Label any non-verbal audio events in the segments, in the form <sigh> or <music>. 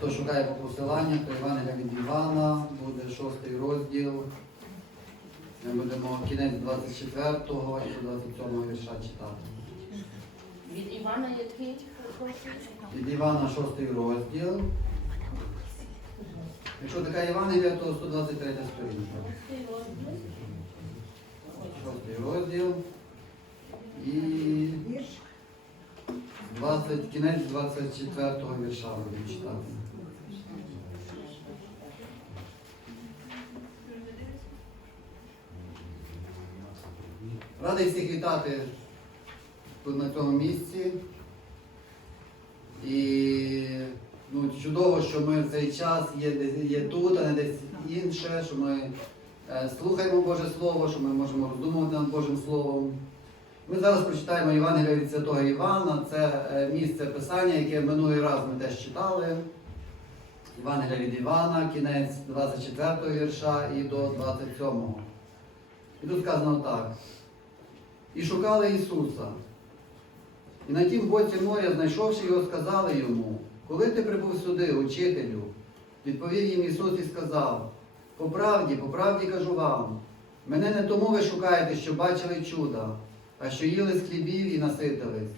хто шукає по посиланню, то Івангелія від Івана, буде шостий розділ. Ми будемо кінець 24-го і 27-го вірша читати. Від Івана який? Від Івана шостий розділ. Якщо така Євангелія, то 123 сторінка. Шостий розділ. І 20, кінець 24-го вірша будемо читати. Радий всіх вітати тут на цьому місці. І ну, чудово, що ми в цей час є, є тут, а не десь інше, що ми е, слухаємо Боже Слово, що ми можемо роздумувати над Божим Словом. Ми зараз прочитаємо Євангелія від Святого Івана. Це е, місце Писання, яке минулий раз ми теж читали. Євангелія від Івана, кінець 24 вірша і до 27. -го. І тут сказано так. І шукали Ісуса. І на тім боці моря, знайшовши його, сказали йому, коли ти прибув сюди, учителю, відповів їм Ісус і сказав, по правді, по правді кажу вам, мене не тому ви шукаєте, що бачили чуда, а що їли з хлібів і наситились.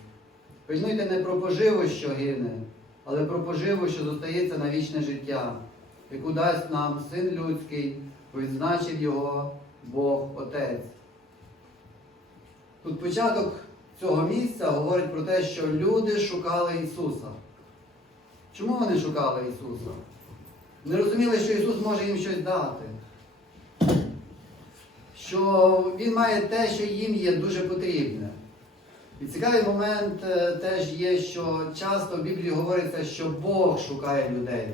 Пильнуйте не про поживу, що гине, але про поживу, що зостається на вічне життя, яку дасть нам Син Людський, бо його Бог Отець. Тут початок цього місця говорить про те, що люди шукали Ісуса. Чому вони шукали Ісуса? Не розуміли, що Ісус може їм щось дати. Що Він має те, що їм є дуже потрібне. І цікавий момент е, теж є, що часто в Біблії говориться, що Бог шукає людей.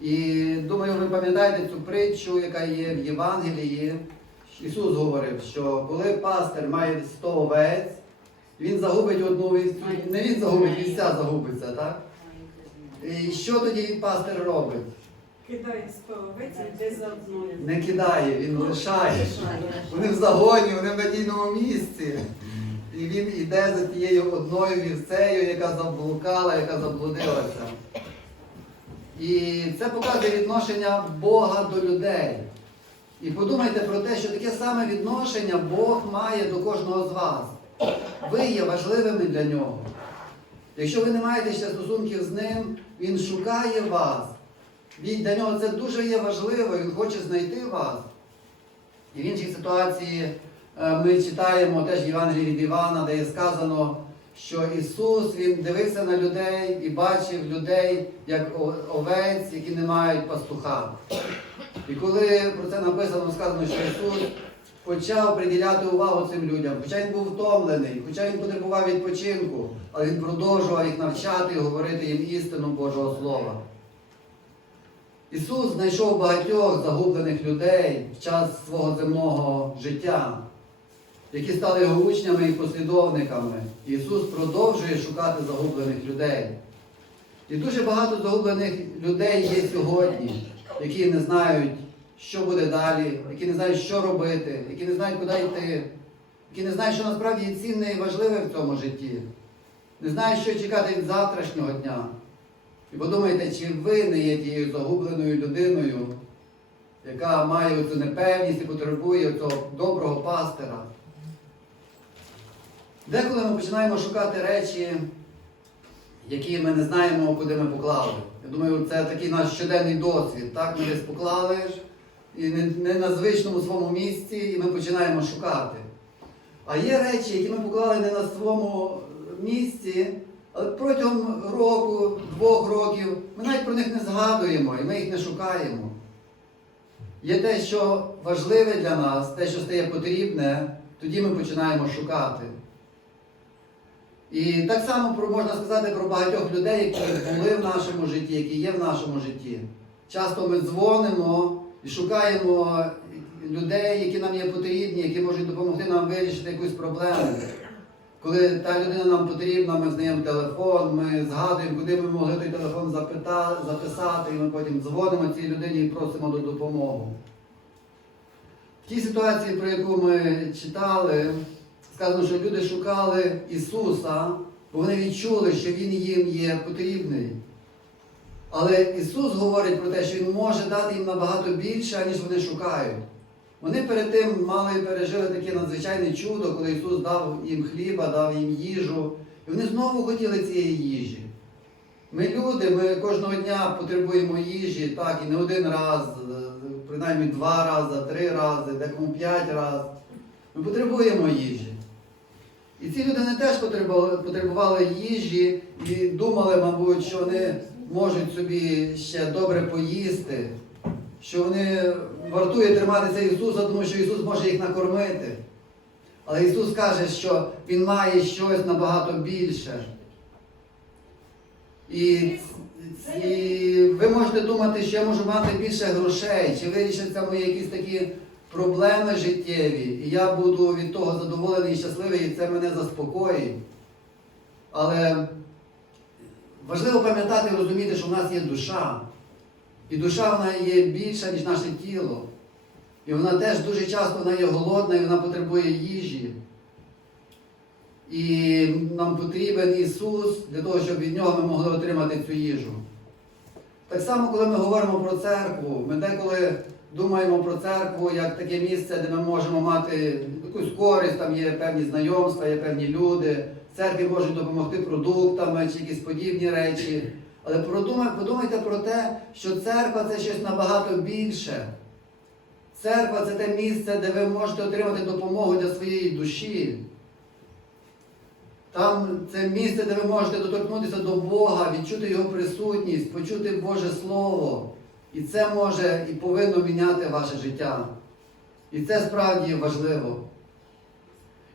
І думаю, ви пам'ятаєте цю притчу, яка є в Євангелії. Ісус говорив, що коли пастир має 100 овець, він загубить одну вівцю, не він загубить, вівця загубиться, так? І що тоді пастир робить? Кидає споловиці, йде за одною. Не кидає, він лишає. Вони в загоні, вони в надійному місці. І він іде за тією одною вівцею, яка заблукала, яка заблудилася. І це показує відношення Бога до людей. І подумайте про те, що таке саме відношення Бог має до кожного з вас. Ви є важливими для нього. Якщо ви не маєте ще стосунків з ним, він шукає вас. Він, для нього це дуже є важливо, він хоче знайти вас. І в іншій ситуації е, ми читаємо теж в Євангелії від Івана, де є сказано, що Ісус Він дивився на людей і бачив людей як овець, які не мають пастуха. І коли про це написано, сказано, що Ісус почав приділяти увагу цим людям, хоча він був втомлений, хоча він потребував відпочинку, але він продовжував їх навчати і говорити їм істину Божого Слова. Ісус знайшов багатьох загублених людей в час свого земного життя, які стали його учнями і послідовниками. Ісус продовжує шукати загублених людей. І дуже багато загублених людей є сьогодні, які не знають, що буде далі, які не знають, що робити, які не знають, куди йти, які не знають, що насправді є цінне і важливе в цьому житті, не знають, що чекати від завтрашнього дня. І подумайте, чи ви не є тією загубленою людиною, яка має цю непевність і потребує цього доброго пастира. Деколи ми починаємо шукати речі, які ми не знаємо, куди ми поклали. Я думаю, це такий наш щоденний досвід. Так? Ми десь поклали і не, не на звичному своєму місці, і ми починаємо шукати. А є речі, які ми поклали не на своєму місці, але протягом року, двох років ми навіть про них не згадуємо і ми їх не шукаємо. Є те, що важливе для нас, те, що стає потрібне, тоді ми починаємо шукати. І так само про- можна сказати про багатьох людей, які були в нашому житті, які є в нашому житті. Часто ми дзвонимо і шукаємо людей, які нам є потрібні, які можуть допомогти нам вирішити якусь проблему. Коли та людина нам потрібна, ми знаємо телефон, ми згадуємо, куди ми могли той телефон запита- записати, і ми потім дзвонимо цій людині і просимо до допомоги. В тій ситуації, про яку ми читали, сказано, що люди шукали Ісуса, бо вони відчули, що Він їм є потрібний. Але Ісус говорить про те, що Він може дати їм набагато більше, ніж вони шукають. Вони перед тим мали пережили таке надзвичайне чудо, коли Ісус дав їм хліба, дав їм їжу. І вони знову хотіли цієї їжі. Ми люди, ми кожного дня потребуємо їжі, так, і не один раз, принаймні два рази, три рази, декому п'ять разів. Ми потребуємо їжі. І ці люди не теж потребували, їжі і думали, мабуть, що вони можуть собі ще добре поїсти, що вони вартує триматися Ісуса, тому що Ісус може їх накормити. Але Ісус каже, що Він має щось набагато більше. І, і ви можете думати, що я можу мати більше грошей, чи вирішаться мої якісь такі проблеми життєві, і я буду від того задоволений і щасливий, і це мене заспокоїть. Але важливо пам'ятати і розуміти, що в нас є душа. І душа вона є більша, ніж наше тіло. І вона теж дуже часто вона є голодна і вона потребує їжі. І нам потрібен Ісус для того, щоб від Нього ми могли отримати цю їжу. Так само, коли ми говоримо про церкву, ми деколи думаємо про церкву як таке місце, де ми можемо мати якусь користь, там є певні знайомства, є певні люди, церкві можуть допомогти продуктами чи якісь подібні речі. Але подумайте про те, що церква це щось набагато більше. Церква це те місце, де ви можете отримати допомогу для своєї душі. Там це місце, де ви можете доторкнутися до Бога, відчути Його присутність, почути Боже Слово. І це може і повинно міняти ваше життя. І це справді важливо.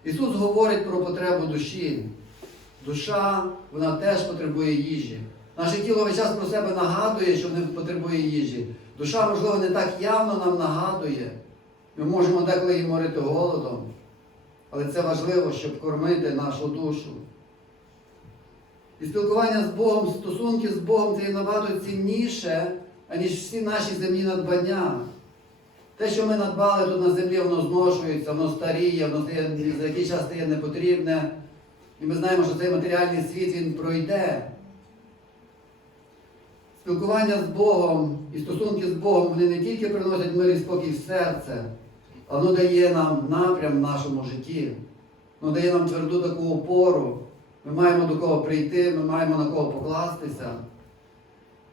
Ісус говорить про потребу душі. Душа, вона теж потребує їжі. Наше тіло весь час про себе нагадує, що не потребує їжі. Душа, можливо, не так явно нам нагадує. Ми можемо деколи і морити голодом. Але це важливо, щоб кормити нашу душу. І спілкування з Богом, стосунки з Богом це є набагато цінніше, аніж всі наші земні надбання. Те, що ми надбали тут на землі, воно зношується, воно старіє, воно за який час стає непотрібне. І ми знаємо, що цей матеріальний світ він пройде. Спілкування з Богом і стосунки з Богом вони не тільки приносять мир і спокій в серце, а воно дає нам напрям в нашому житті. Воно дає нам тверду таку опору. Ми маємо до кого прийти, ми маємо на кого покластися.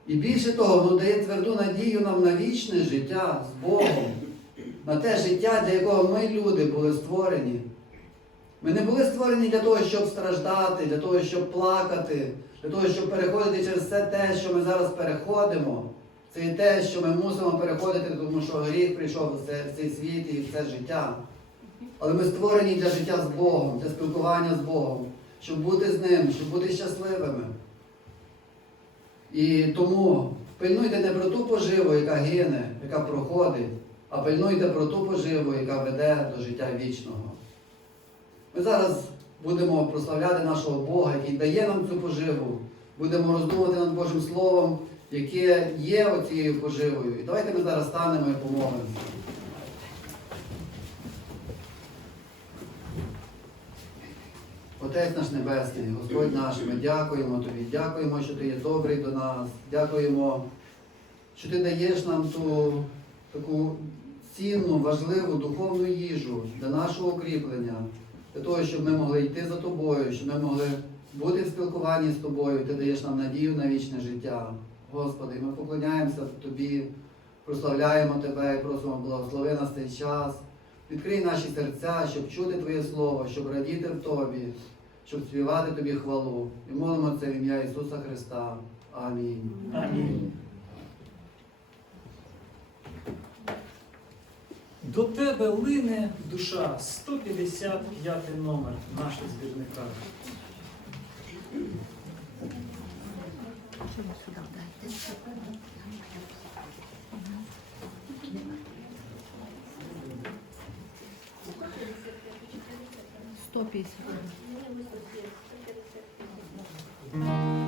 І більше того, воно дає тверду надію нам на вічне життя з Богом, на те життя, для якого ми, люди, були створені. Ми не були створені для того, щоб страждати, для того, щоб плакати, для того, щоб переходити через все те, що ми зараз переходимо. Це і те, що ми мусимо переходити, тому що гріх прийшов в цей світ і в це життя. Але ми створені для життя з Богом, для спілкування з Богом, щоб бути з Ним, щоб бути щасливими. І тому пильнуйте не про ту поживу, яка гине, яка проходить, а пильнуйте про ту поживу, яка веде до життя вічного. Ми зараз будемо прославляти нашого Бога, який дає нам цю поживу. Будемо роздумувати над Божим Словом, яке є оцією поживою. І давайте ми зараз станемо і помолимося. Отець наш Небесний, Господь наш, ми дякуємо Тобі, дякуємо, що Ти є добрий до нас, дякуємо, що Ти даєш нам ту таку цінну, важливу духовну їжу для нашого укріплення, для того, щоб ми могли йти за тобою, щоб ми могли бути в спілкуванні з тобою, ти даєш нам надію на вічне життя. Господи, ми поклоняємося Тобі, прославляємо Тебе і просимо благослови нас цей час. Відкрий наші серця, щоб чути Твоє Слово, щоб радіти в Тобі, щоб співати Тобі хвалу. І молимо це в ім'я Ісуса Христа. Амінь. Амінь. До тебе лине душа, 155 номер нашого збірника. Сюди дайте. 150.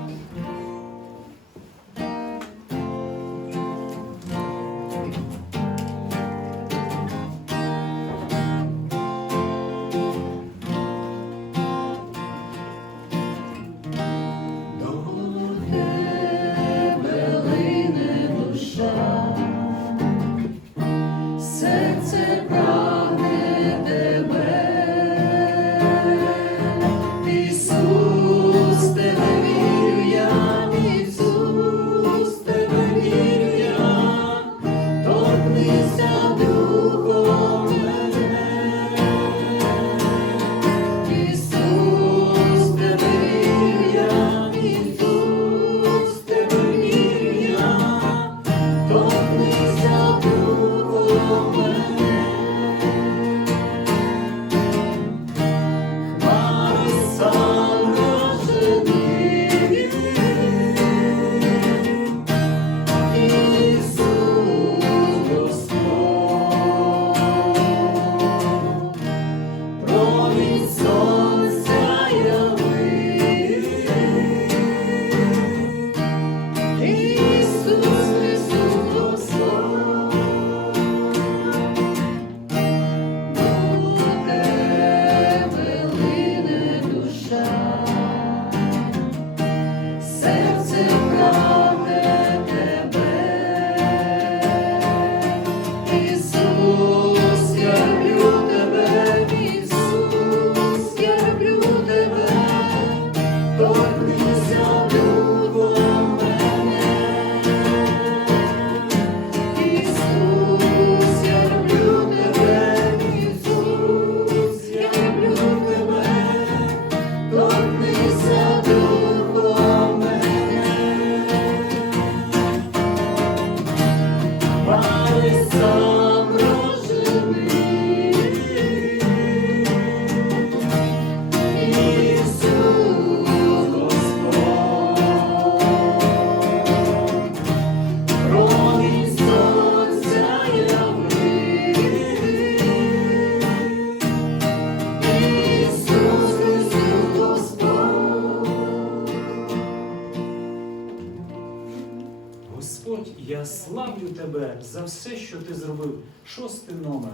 Господь, я славлю тебе за все, що ти зробив. Шостий номер.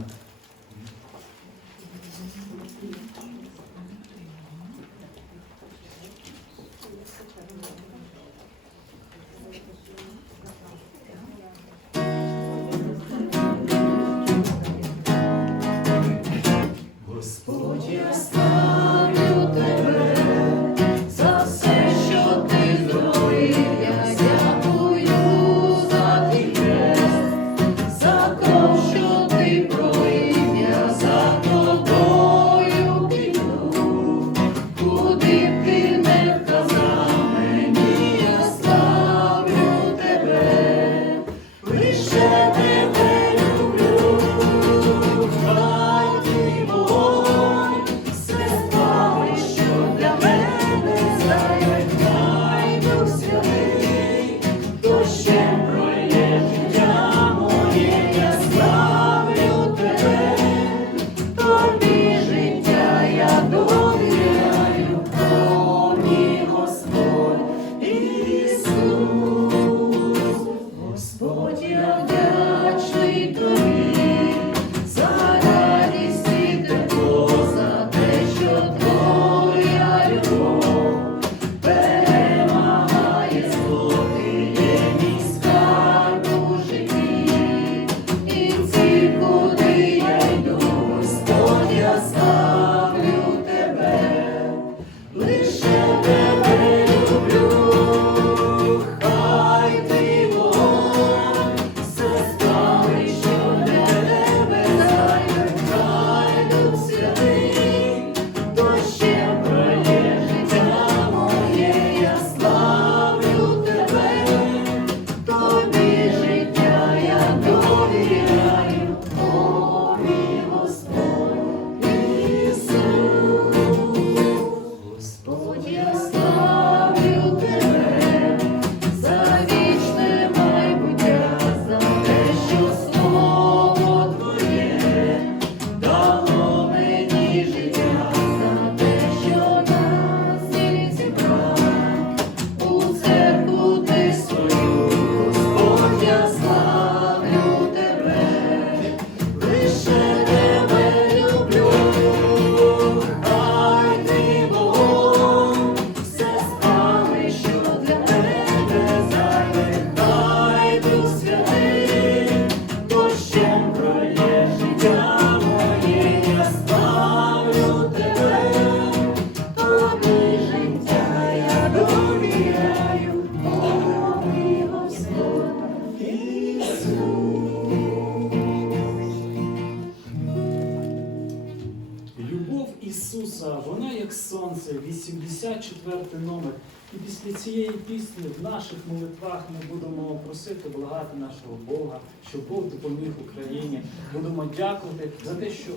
просити благати нашого Бога, щоб Бог допоміг Україні. Будемо дякувати за те, що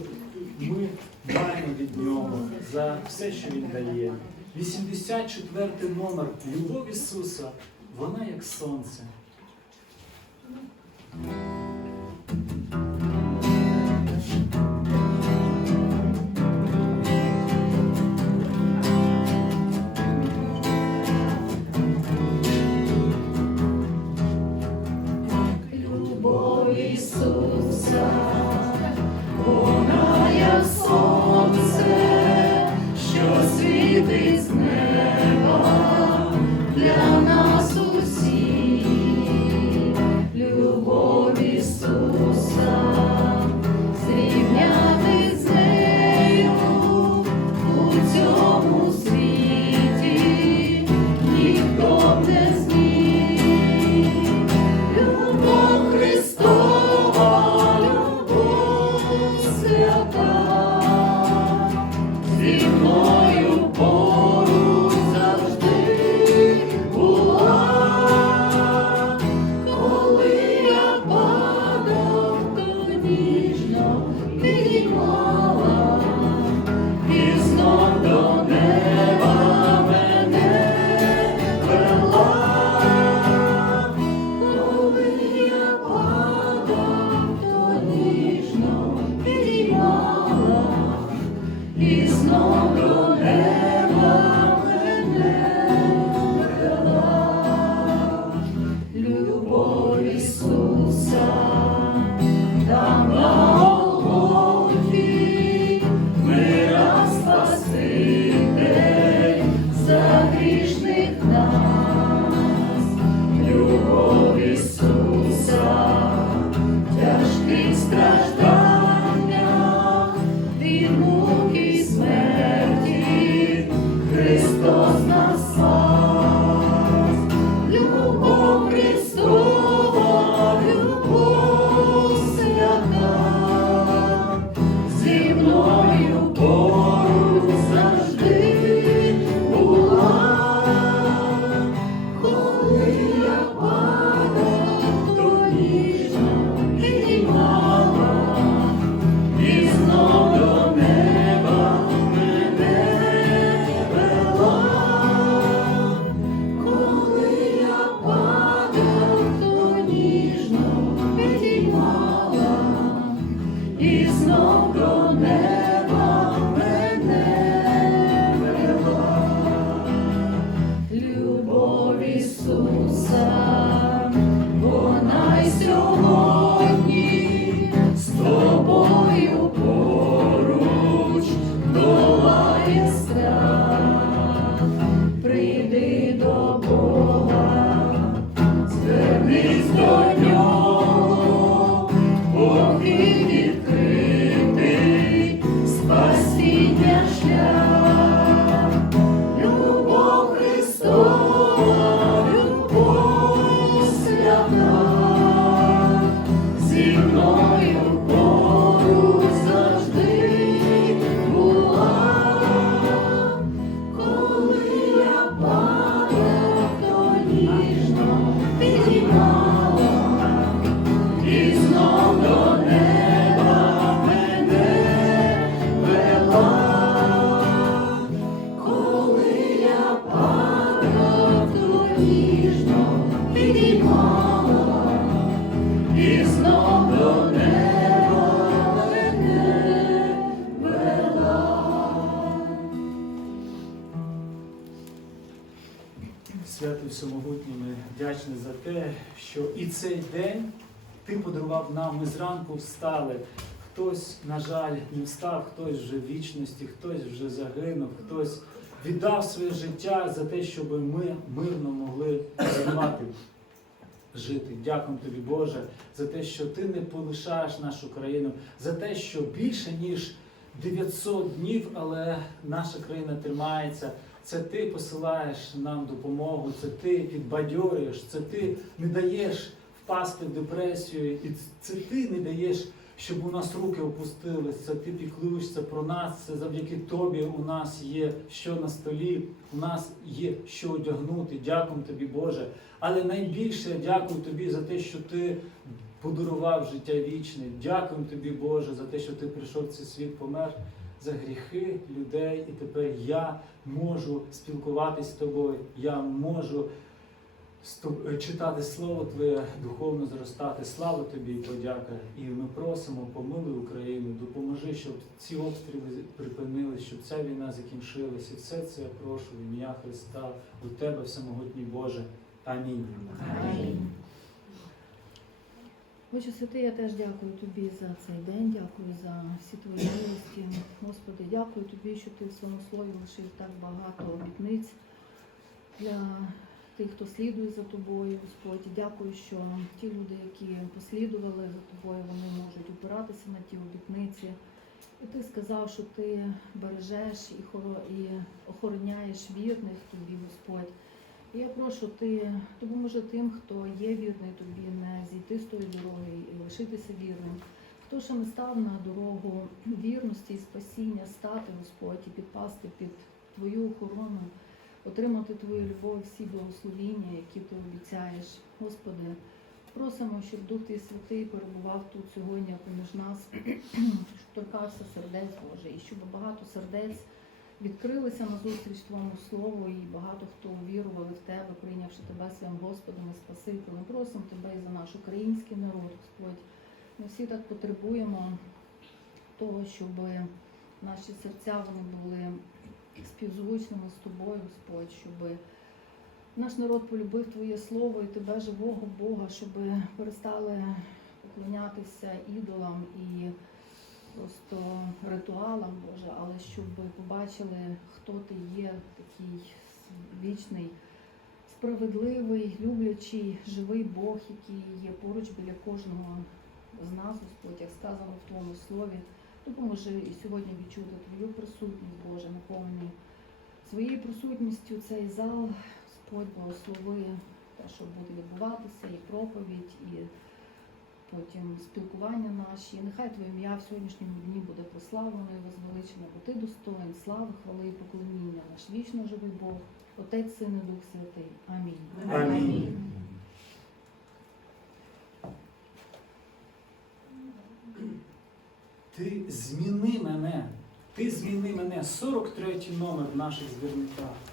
ми маємо від нього, за все, що він дає. 84-й номер Любов Ісуса, вона як сонце. Ісуса, вона як Святий Всемогутній, ми вдячні за те, що і цей день ти подарував нам. Ми зранку встали. Хтось, на жаль, не встав, хтось вже в вічності, хтось вже загинув, хтось віддав своє життя за те, щоб ми мирно могли знімати, жити. Дякуємо тобі, Боже, за те, що ти не полишаєш нашу країну, за те, що більше ніж 900 днів, але наша країна тримається. Це ти посилаєш нам допомогу, це ти підбадьорюєш, це ти не даєш впасти в депресію, і це ти не даєш, щоб у нас руки опустились. Це ти піклуєшся про нас. Це завдяки тобі у нас є що на столі, у нас є що одягнути. Дякую тобі, Боже. Але найбільше дякую тобі за те, що ти подарував життя вічне. Дякую тобі, Боже, за те, що ти прийшов в цей світ, помер за гріхи людей, і тепер я можу спілкуватись з тобою, я можу читати Слово Твоє, духовно зростати. Слава тобі і подяка. І ми просимо, помилуй Україну, допоможи, щоб ці обстріли припинились, щоб ця війна закінчилась. І все це я прошу в ім'я Христа, у Тебе, всемогутній Боже. Амінь. Отче святий, я теж дякую тобі за цей день, дякую за всі твої милості. Господи, дякую тобі, що ти в своєму слові лишив так багато обітниць для тих, хто слідує за тобою, Господь. Дякую, що ті люди, які послідували за тобою, вони можуть опиратися на ті обітниці. І ти сказав, що ти бережеш і охороняєш вірних тобі, Господь. Я прошу ти допоможи тим, хто є вірний тобі, не зійти з тої дороги і лишитися вірним. Хто ще не став на дорогу вірності і спасіння, стати, Господь, і підпасти під Твою охорону, отримати Твою любов, всі благословіння, які ти обіцяєш. Господи, просимо, щоб Дух Твій Святий перебував тут сьогодні поміж нас, <clears throat> щоб торкався сердець Боже, і щоб багато сердець відкрилися на зустріч Твоєму Слову, і багато хто увірували в Тебе, прийнявши Тебе своїм Господом і Спасителем. Просимо Тебе і за наш український народ, Господь. Ми всі так потребуємо того, щоб наші серця вони були співзвучними з Тобою, Господь, щоб наш народ полюбив Твоє Слово і Тебе, живого Бога, щоб перестали поклонятися ідолам і просто ритуалам, Боже, але щоб ви побачили, хто ти є, такий вічний, справедливий, люблячий, живий Бог, який є поруч біля кожного з нас, Господь, як сказано в Твоєму слові. Допоможи і сьогодні відчути Твою присутність, Боже, наповнений своєю присутністю цей зал, Господь благослови те, що буде відбуватися, і проповідь, і потім спілкування наші. Нехай Твоє ім'я в сьогоднішньому дні буде прославлено і возвеличено, бо Ти достоин слави, хвали і поклоніння, наш вічно живий Бог, Отець, Син і Дух Святий. Амінь. Амінь. Ти зміни мене. Ти зміни мене. 43 номер в наших збірниках.